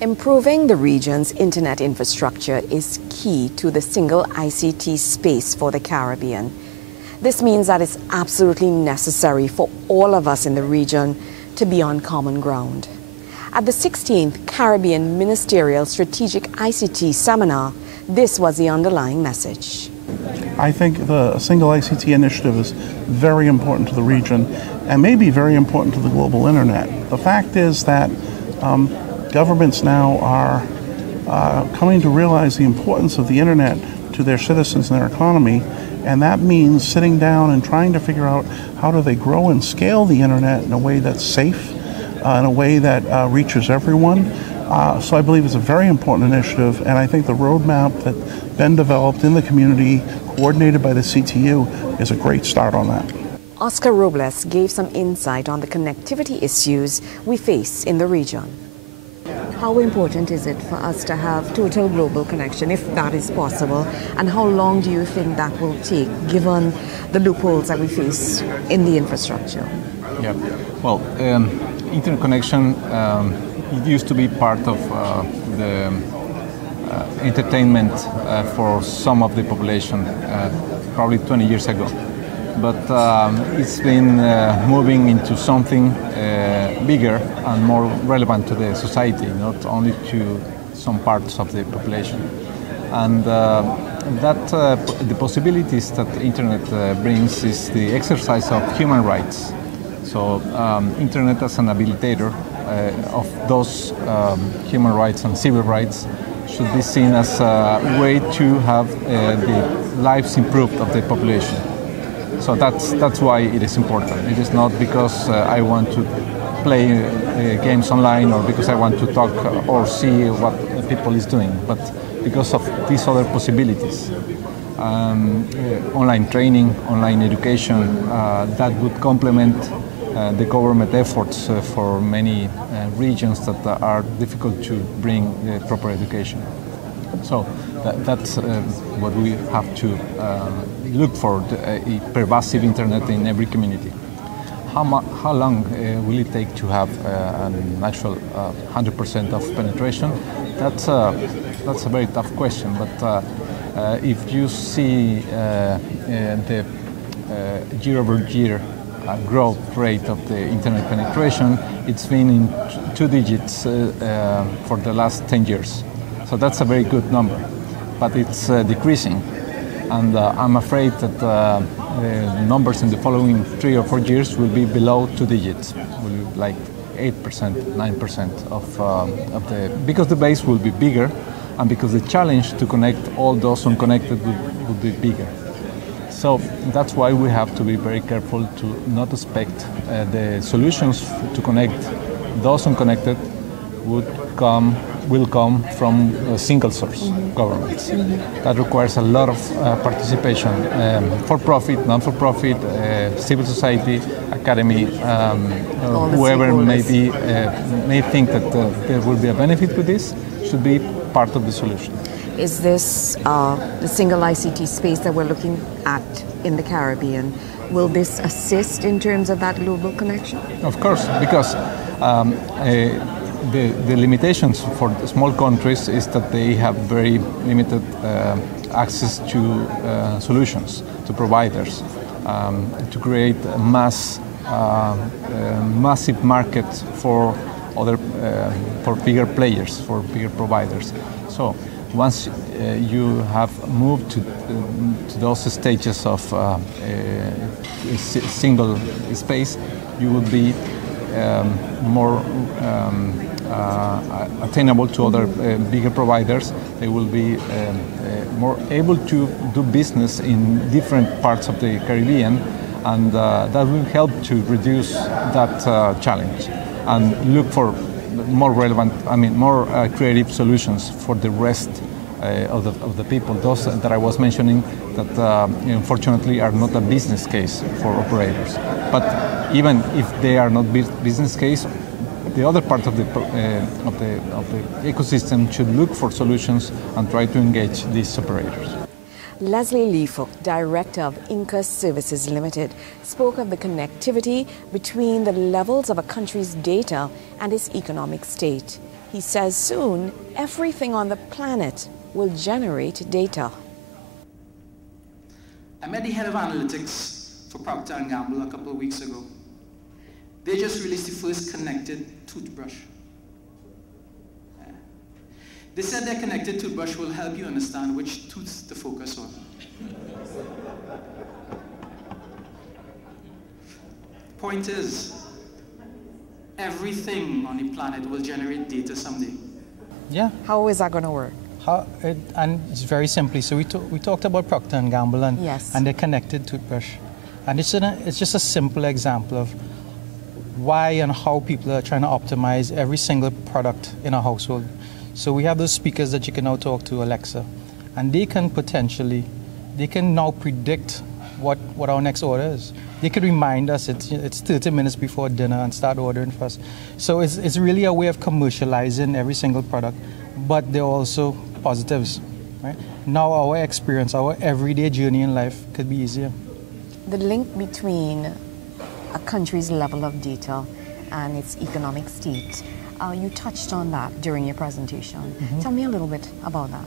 Improving the region's internet infrastructure is key to the single ICT space for the Caribbean. This means that it's absolutely necessary for all of us in the region to be on common ground. At the 16th Caribbean Ministerial Strategic ICT Seminar, this was the underlying message. I think the single ICT initiative is very important to the region and maybe very important to the global internet. The fact is that governments now are coming to realize the importance of the internet to their citizens and their economy, and that means sitting down and trying to figure out how do they grow and scale the internet in a way that's safe, in a way that reaches everyone. So I believe it's a very important initiative, and I think the roadmap that's been developed in the community, coordinated by the CTU, is a great start on that. Oscar Robles gave some insight on the connectivity issues we face in the region. How important is it for us to have total global connection, if that is possible, and how long do you think that will take, given the loopholes that we face in the infrastructure? Yeah, well, internet connection, it used to be part of the entertainment for some of the population, probably 20 years ago. But it's been moving into something bigger and more relevant to the society, not only to some parts of the population. And the possibilities that the internet brings is the exercise of human rights. So internet as an habilitator of those human rights and civil rights should be seen as a way to have the lives improved of the population. So that's why it is important. It is not because I want to play games online or because I want to talk or see what people is doing, but because of these other possibilities. Online training, online education, that would complement the government efforts for many regions that are difficult to bring proper education. So that's what we have to look for, a pervasive internet in every community. How long will it take to have an actual 100% of penetration? That's a very tough question, but if you see the year-over-year growth rate of the internet penetration, it's been in 2 digits for the last 10 years. So that's a very good number, but it's decreasing. And I'm afraid that the numbers in the following 3 or 4 years will be below 2 digits, will be like 8%, 9% of the, because the base will be bigger, and because the challenge to connect all those unconnected will be bigger. So that's why we have to be very careful to not expect the solutions to connect those unconnected will come from single source governments. That requires a lot of participation, for-profit, non-for-profit, civil society, academy, whoever may think that there will be a benefit with this should be part of the solution. Is this the single ICT space that we're looking at in the Caribbean? Will this assist in terms of that global connection? Of course, because the limitations for the small countries is that they have very limited access to solutions, to providers, to create a massive market for bigger players, for bigger providers. So once you have moved to those stages of single space, you will be more attainable to other bigger providers. They will be more able to do business in different parts of the Caribbean, and that will help to reduce that challenge and look for more relevant, more creative solutions for the rest of the people, those that I was mentioning that unfortunately are not a business case for operators. But even if they are not business case, the other part of the ecosystem should look for solutions and try to engage these operators. Leslie Fook, Director of INCUS Services Limited, spoke of the connectivity between the levels of a country's data and its economic state. He says soon everything on the planet will generate data. I met the head of analytics for Procter & Gamble a couple of weeks ago. They just released the first connected toothbrush. They said their connected toothbrush will help you understand which tooth to focus on. Point is, everything on the planet will generate data someday. Yeah. How is that going to work? And it's very simply. So we talked about Procter & Gamble and, Yes. and their connected toothbrush. And it's just a simple example of why and how people are trying to optimize every single product in a household. So we have those speakers that you can now talk to, Alexa, and they can now predict what our next order is. They could remind us it's 30 minutes before dinner and start ordering for us. So it's really a way of commercializing every single product, but there are also positives. Right? Now our experience, our everyday journey in life could be easier. The link between a country's level of data and its economic state, you touched on that during your presentation. Mm-hmm. Tell me a little bit about that.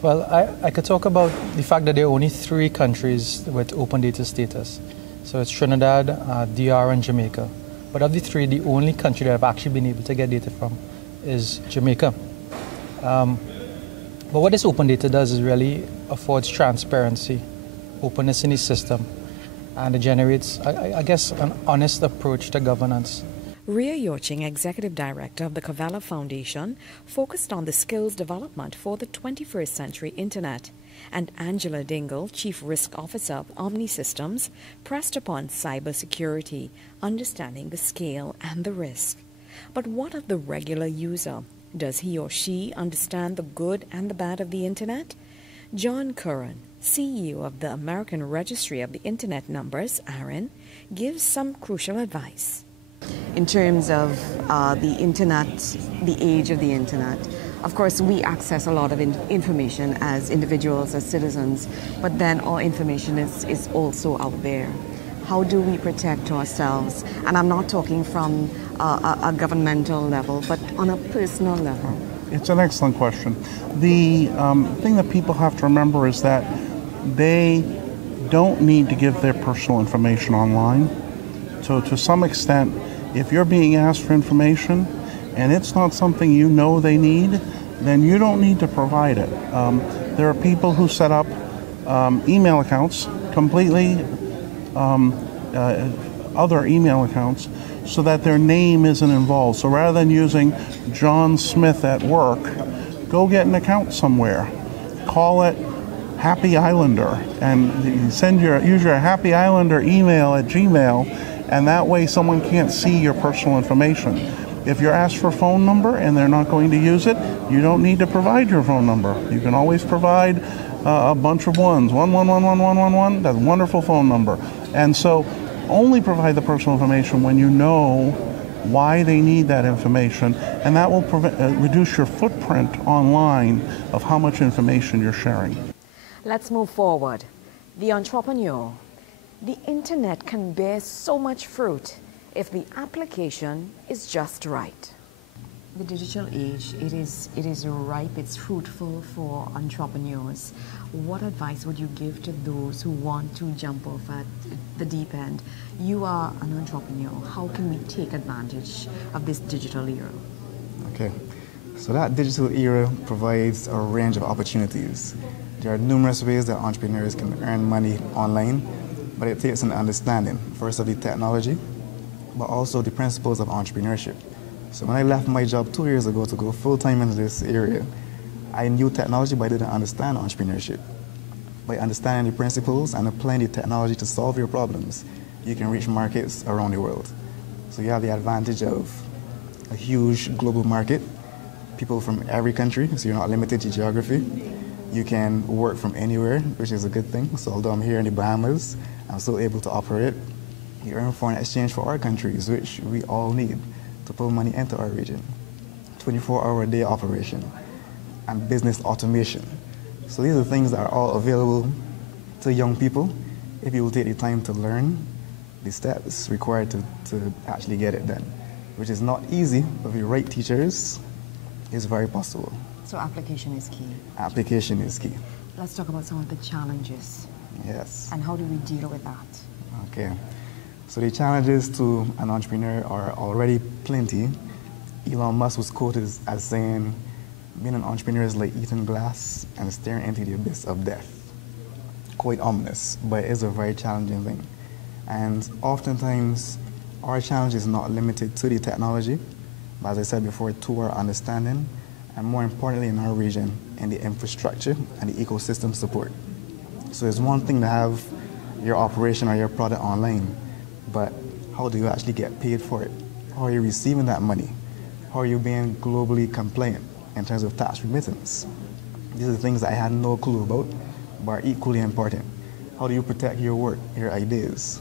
Well, I could talk about the fact that there are only 3 countries with open data status. So it's Trinidad, DR, and Jamaica. But of the 3, the only country that I've actually been able to get data from is Jamaica. But what this open data does is really affords transparency, openness in the system, and it generates, I guess, an honest approach to governance. Ria Yorching, Executive Director of the Cavella Foundation, focused on the skills development for the 21st century Internet, and Angela Dingle, Chief Risk Officer of Omni Systems, pressed upon cybersecurity, understanding the scale and the risk. But what of the regular user? Does he or she understand the good and the bad of the Internet? John Curran, CEO of the American Registry of the Internet Numbers, ARIN, gives some crucial advice. In terms of the Internet, the age of the Internet, of course, we access a lot of information as individuals, as citizens, but then all information is also out there. How do we protect ourselves? And I'm not talking from a governmental level, but on a personal level. It's an excellent question. The thing that people have to remember is that they don't need to give their personal information online. So to some extent, if you're being asked for information and it's not something you know they need, then you don't need to provide it. There are people who set up email accounts, completely other email accounts, so that their name isn't involved. So rather than using John Smith at work, go get an account somewhere. Call it Happy Islander and use your Happy Islander email at Gmail, and that way someone can't see your personal information. If you're asked for a phone number and they're not going to use it, you don't need to provide your phone number. You can always provide a bunch of ones, 1111111, that's a wonderful phone number. And so only provide the personal information when you know why they need that information, and that will reduce your footprint online of how much information you're sharing. Let's move forward. The entrepreneur. The Internet can bear so much fruit if the application is just right. The digital age, it is ripe, it's fruitful for entrepreneurs. What advice would you give to those who want to jump off at the deep end? You are an entrepreneur. How can we take advantage of this digital era? Okay, so that digital era provides a range of opportunities. There are numerous ways that entrepreneurs can earn money online, but it takes an understanding, first of the technology, but also the principles of entrepreneurship. So when I left my job 2 years ago to go full-time into this area, I knew technology, but I didn't understand entrepreneurship. By understanding the principles and applying the technology to solve your problems, you can reach markets around the world. So you have the advantage of a huge global market, people from every country, so you're not limited to geography. You can work from anywhere, which is a good thing. So although I'm here in the Bahamas, I'm still able to operate. You earn foreign exchange for our countries, which we all need to pull money into our region. 24-hour-a-day operation and business automation. So these are things that are all available to young people if you will take the time to learn the steps required to actually get it done, which is not easy, but with the right teachers It's very possible. So application is key. Application is key. Let's talk about some of the challenges. Yes. And how do we deal with that? Okay. So the challenges to an entrepreneur are already plenty. Elon Musk was quoted as saying, being an entrepreneur is like eating glass and staring into the abyss of death. Quite ominous, but it is a very challenging thing. And oftentimes, our challenge is not limited to the technology, but as I said before, to our understanding, and more importantly in our region, in the infrastructure and the ecosystem support. So it's one thing to have your operation or your product online, but how do you actually get paid for it? How are you receiving that money? How are you being globally compliant in terms of tax remittance? These are the things that I had no clue about, but are equally important. How do you protect your work, your ideas?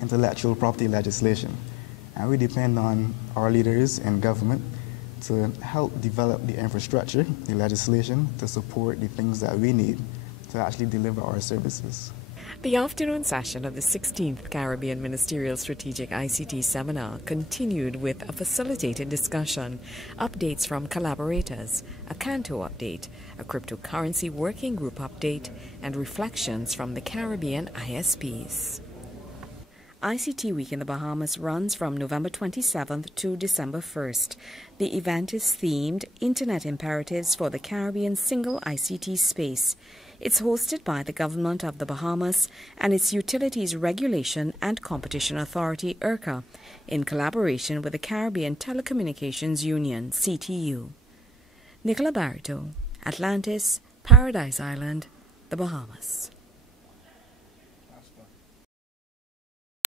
Intellectual property legislation. And we depend on our leaders in government to help develop the infrastructure, the legislation, to support the things that we need to actually deliver our services. The afternoon session of the 16th Caribbean Ministerial Strategic ICT Seminar continued with a facilitated discussion, updates from collaborators, a Canto update, a cryptocurrency working group update, and reflections from the Caribbean ISPs. ICT Week in the Bahamas runs from November 27th to December 1st. The event is themed Internet Imperatives for the Caribbean Single ICT Space. It's hosted by the Government of the Bahamas and its Utilities Regulation and Competition Authority, IRCA, in collaboration with the Caribbean Telecommunications Union, CTU. Nicola Barriteau, Atlantis, Paradise Island, the Bahamas.